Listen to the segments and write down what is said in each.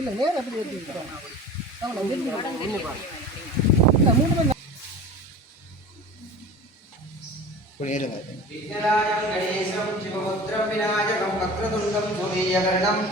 இல்லை நேரம் எப்படி ஏற்றிருக்கோம் இல்லை 3 மணி விஜயராஜம் கணேசம் சிவபுத்திரம் விநாயகம் வக்ரதுண்டம் சூரியகரணம்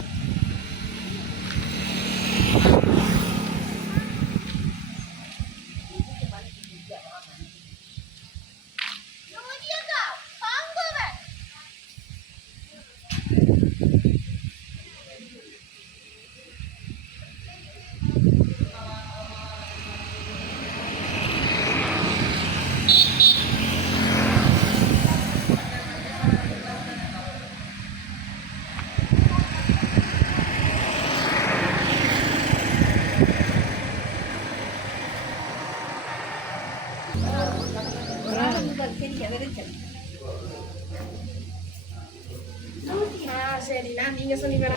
சரிண்ணா நீங்க சொன்னீங்க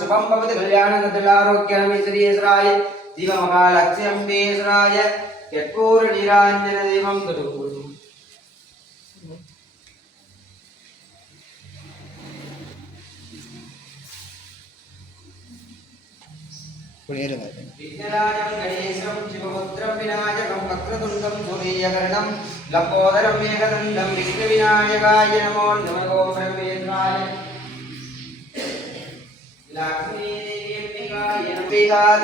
शुभम भवति कल्याणगतिलारोग्यमेश्वरीश्वराय जीवमहालक्ष्म्येश्वराय यत्पूर्णनिराञ्जनदेवं गरुडु विघ्नराजं गणेशं शिवपुत्रं विनायकं वक्रतुण्डं सूर्यकर्णं लम्बोदरं मेघदण्डं विघ्नविनायकाय नमो नमः ओं ब्रह्मेन्द्राय लक्ष्मी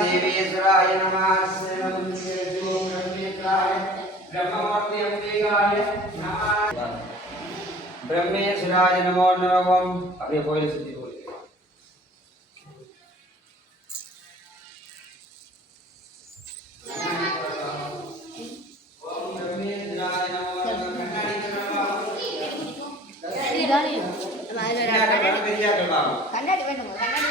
देवेश्वराय नमः ब्रह्ममूर्ति अंबिकाय नमः ब्रह्मेश्वराय नमो नमः अभी बोले सिद्धि बोले ओम ब्रह्मेश्वराय नमो கண்ணாடி வேண்டுமா கண்ணாடி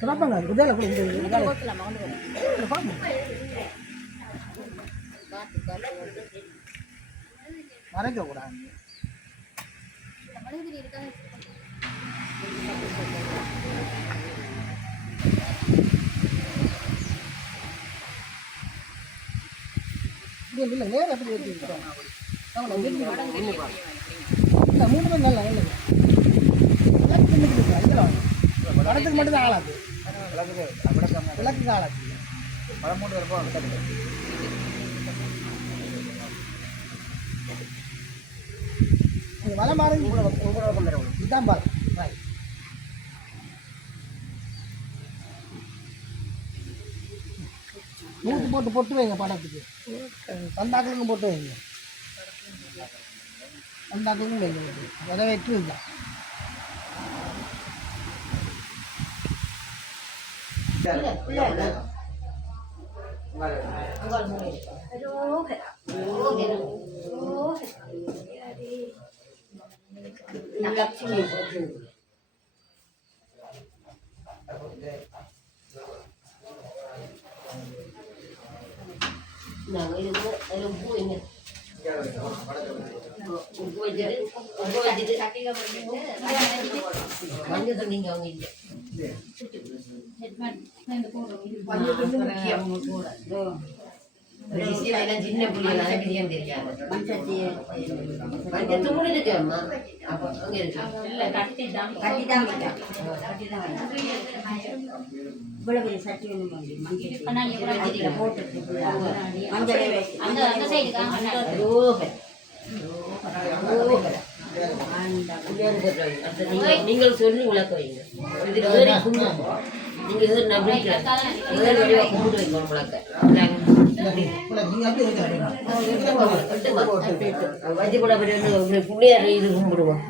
kenapa nggak gede lah mari kau kurang dia bilang ya tapi dia tidak tahu lagi ini nggak mau main nggak lagi lagi ini kita aja படத்துக்கு மட்டும் தான் ஆளாது விளக்கு ஆளாது படம் மூணு இருப்போம் வலை மாறி இதுதான் பாரு மூட்டு போட்டு பொட்டு வைங்க படத்துக்கு பந்தாக்களுக்கும் போட்டு வைங்க பந்தாக்களுக்கும் வைங்க அதை வெற்றி இல்லை சின்ன புள்ளியெல்லாம் பிரியம் தெரியாது தூள் இருக்கு அம்மா அப்போ அங்கே இருக்கு இவ்வளவு சட்டி மஞ்சள் போட்டு நீங்கள் சொல்லி விளக்க வைங்க நீங்கள் கும்பிட்டு வைக்கணும் வச்சு கூட புள்ளியார் இது கும்பிடுவோம்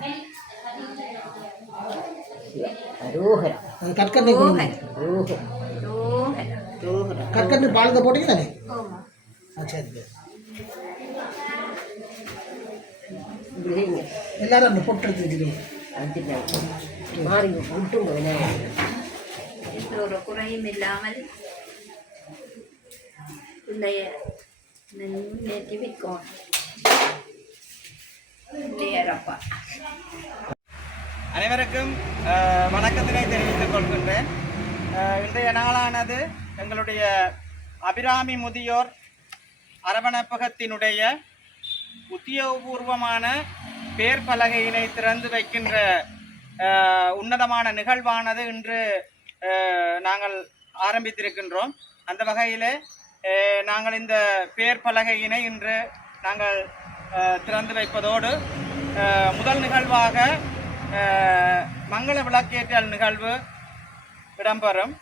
கற்கண்டு பாலத்தை போட்டீங்க தானே சரி எல்லாரும் அந்த பொட்டு ஒரு குறையும் இல்லாமல் பிள்ளைய நேற்று வைக்கணும் நேரப்பா. அனைவருக்கும் வணக்கத்தினை தெரிவித்துக் கொள்கின்றேன். இன்றைய நாளானது எங்களுடைய அபிராமி முதியோர் அரவணைப்பகத்தினுடைய உத்தியோகபூர்வமான பேர் பலகையினை திறந்து வைக்கின்ற உன்னதமான நிகழ்வானது இன்று நாங்கள் ஆரம்பித்திருக்கின்றோம். அந்த வகையிலே நாங்கள் இந்த பேர் பலகையினை இன்று நாங்கள் திறந்து வைப்பதோடு முதல் நிகழ்வாக மங்கள விளக்கேற்றல் நிகழ்வு இடம்பெறும்.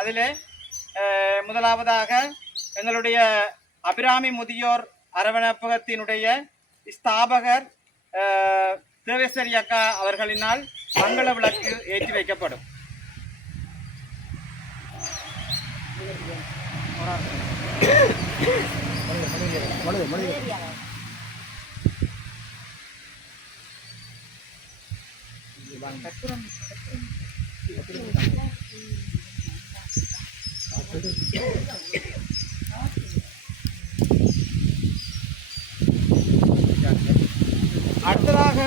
அதிலே முதலாவதாக எங்களுடைய அபிராமி முதியோர் அரவணைப்பகத்தினுடைய ஸ்தாபகர் தேவேஸ்வரி அக்கா அவர்களினால் மங்கள விளக்கு ஏற்றி வைக்கப்படும். அடுத்ததாக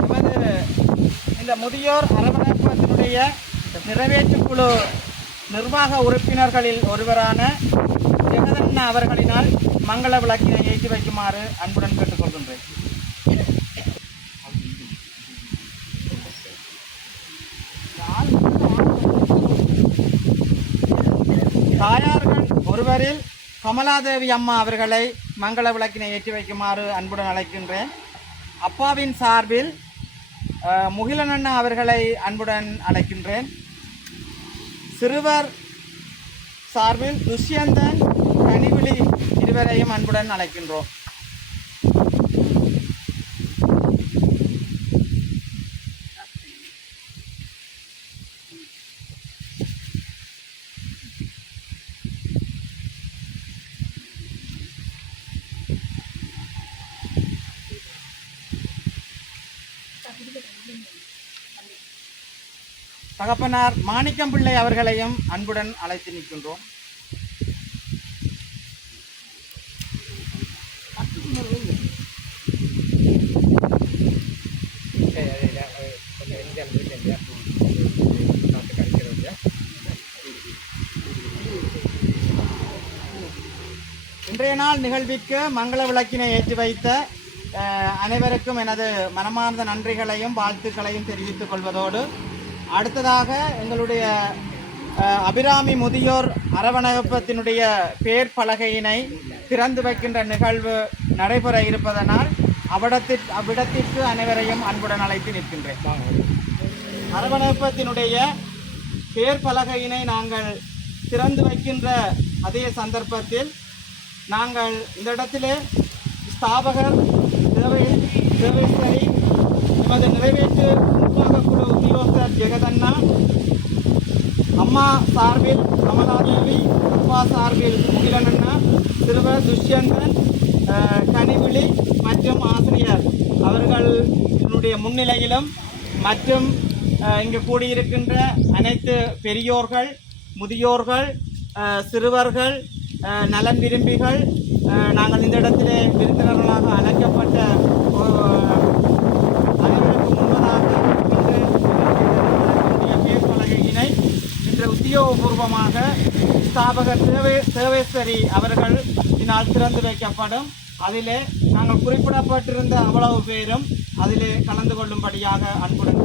நமது இந்த முதியோர் அரவணைப்பகத்தினுடைய நிறைவேற்றுக் குழு நிர்வாக உறுப்பினர்களில் ஒருவரான ஜெகதண்ணா அவர்களினால் மங்கள விளக்கினை ஏற்றி வைக்குமாறு அன்புடன் கேட்டுக்கொள்கின்றேன். தாயார்கள் ஒருவரில் கமலாதேவி அம்மா அவர்களை மங்கள விளக்கினை ஏற்றி வைக்குமாறு அன்புடன் அழைக்கின்றேன். அப்பாவின் சார்பில் முகிலனண்ணா அவர்களை அன்புடன் அழைக்கின்றேன். சிறுவர் சார்பில் துஷ்யந்தன் கனிவிழி இருவரையும் அன்புடன் அழைக்கின்றோம். தகப்பனார் மாணிக்கம் பிள்ளை அவர்களையும் அன்புடன் அழைத்து நிற்கின்றோம். இன்றைய நாள் நிகழ்விற்கு மங்கள விளக்கினை ஏற்றி வைத்த அனைவருக்கும் எனது மனமார்ந்த நன்றிகளையும் வாழ்த்துக்களையும் தெரிவித்துக் கொள்வதோடு அடுத்ததாக எங்களுடைய அபிராமி முதியோர் அரவணைப்பகத்தினுடைய பேர் பலகையினை திறந்து வைக்கின்ற நிகழ்வு நடைபெற இருப்பதனால் அவ்விடத்திற்கு அனைவரையும் அன்புடன் அழைத்து நிற்கின்றேன். அரவணைப்பகத்தினுடைய பேர் பலகையினை நாங்கள் திறந்து வைக்கின்ற அதே சந்தர்ப்பத்தில் நாங்கள் இந்த இடத்திலே ஸ்தாபகர் தேவேஸ்வரி எமது நிறைவேற்று நிர்வாக குழு உத்தியோகஸ்தர் ஜெகதண்ணா, அம்மா சார்பில் கமலாதேவி, அப்பா சார்பில் முகிலனண்ணா, சிறுவர் துஷ்யந்தன், கனிவிழி மற்றும் ஆசிரியர் அவர்களுடைய முன்னிலையிலும் மற்றும் இங்கு கூடியிருக்கின்ற அனைத்து பெரியோர்கள், முதியோர்கள், சிறுவர்கள், நலன் விரும்பிகள், நாங்கள் இந்த இடத்திலே விருந்தினர்களாக அழைக்கப்பட்ட அனைவருக்கும் முன்பதாக பேர் பலகையினை இன்று உத்தியோகபூர்வமாக ஸ்தாபகர் தேவேஸ்வரி அவர்கள் இதனால் திறந்து வைக்கப்படும். அதிலே நாங்கள் குறிப்பிடப்பட்டிருந்த அவ்வளவு பேரும் அதிலே கலந்து கொள்ளும்படியாக அன்புடன்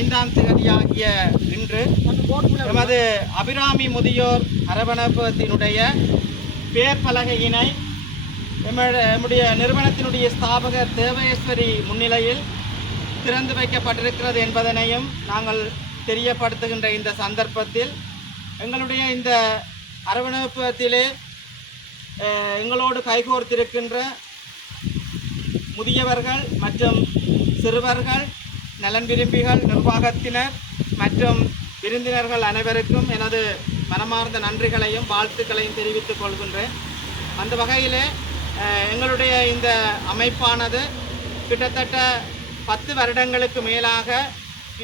ஐந்தாம் தேதியாகிய இன்று எமது அபிராமி முதியோர் அரவணைப்பத்தினுடைய பேர் பலகையினை எம்முடைய நிறுவனத்தினுடைய ஸ்தாபகர் தேவேஸ்வரி முன்னிலையில் திறந்து வைக்கப்பட்டிருக்கிறது என்பதனையும் நாங்கள் தெரியப்படுத்துகின்ற இந்த சந்தர்ப்பத்தில் எங்களுடைய இந்த அரவணைப்பத்திலே எங்களோடு கைகோர்த்திருக்கின்ற முதியவர்கள் மற்றும் சிறுவர்கள், நலன் விரும்பிகள், நிர்வாகத்தினர் மற்றும் விருந்தினர்கள் அனைவருக்கும் எனது மனமார்ந்த நன்றிகளையும் வாழ்த்துக்களையும் தெரிவித்துக் கொள்கின்றேன். அந்த வகையிலே எங்களுடைய இந்த அமைப்பானது கிட்டத்தட்ட 10 வருடங்களுக்கு மேலாக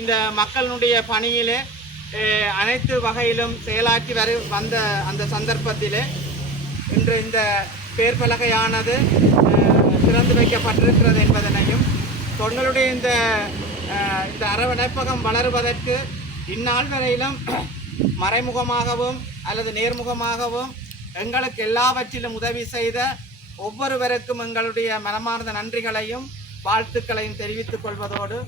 இந்த மக்களுடைய பணியிலே அனைத்து வகையிலும் செயலாற்றி வந்த அந்த சந்தர்ப்பத்திலே இன்று இந்த பேர் பலகையானது திறந்து வைக்கப்பட்டிருக்கிறது என்பதனையும் தொண்டலுடைய இந்த அரவணைப்பகம் வளருவதற்கு இந்நாள் வரையிலும் மறைமுகமாகவும் அல்லது நேர்முகமாகவும் எங்களுக்கு எல்லாவற்றிலும் உதவி செய்த ஒவ்வொருவருக்கும் எங்களுடைய மனமார்ந்த நன்றிகளையும் வாழ்த்துக்களையும் தெரிவித்துக் கொள்வதோடு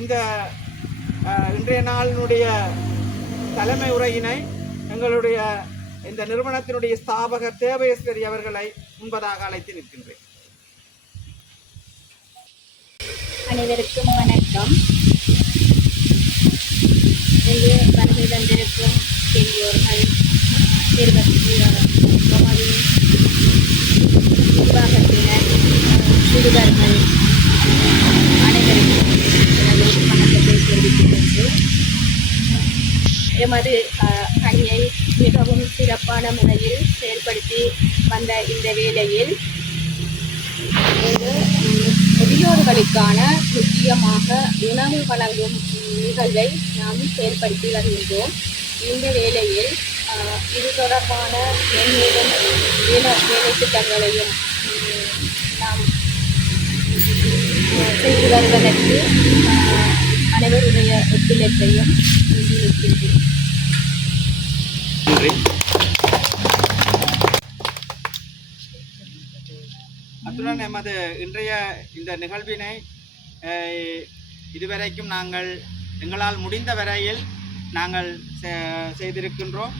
இந்த இன்றைய நாளினுடைய தலைமை உரையினை எங்களுடைய இந்த நிறுவனத்தினுடைய ஸ்தாபகர் தேவேஸ்வரி அவர்களை முன்பதாக அழைத்து நிற்கின்றேன். அனைவருக்கும் வணக்கம். இங்கு வருகை தந்திருக்கும் பெரியோர்கள், நிர்வாகத்தினர், சிறுவர்கள் அனைவருக்கும் எனது வணக்கத்தை தெரிவித்துக் கொண்டு எமது பணியை மிகவும் சிறப்பான முறையில் செயல்படுத்தி வந்த இந்த வேளையில் முதியோர்களுக்கான முக்கியமாக உணவு வழங்கும் நிகழ்வை நாம் செயல்படுத்தி வருகின்றோம். இந்த வேளையில் இது தொடர்பான மென்மேலும் வேலை திட்டங்களையும் நாம் செய்து வருவதற்கு அனைவருடைய ஒத்துழைப்பையும் நிற்கின்றேன். அத்துடன் எமது இன்றைய இந்த நிகழ்வினை இதுவரைக்கும் நாங்கள் எங்களால் முடிந்த வரையில் நாங்கள் செய்திருக்கின்றோம்.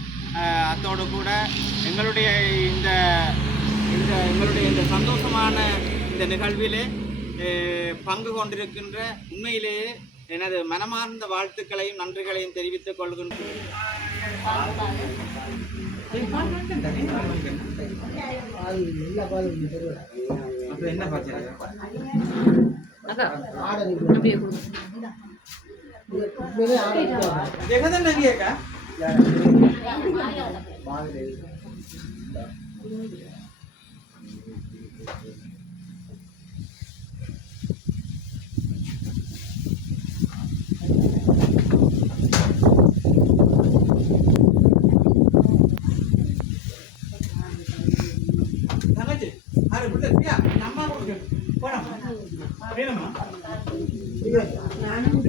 அத்தோடு கூட எங்களுடைய இந்த சந்தோஷமான இந்த நிகழ்விலே பங்கு கொண்டிருக்கின்ற உண்மையிலேயே எனது மனமார்ந்த வாழ்த்துக்களையும் நன்றிகளையும் தெரிவித்துக் கொள்கின்றேன். என்ன நானும்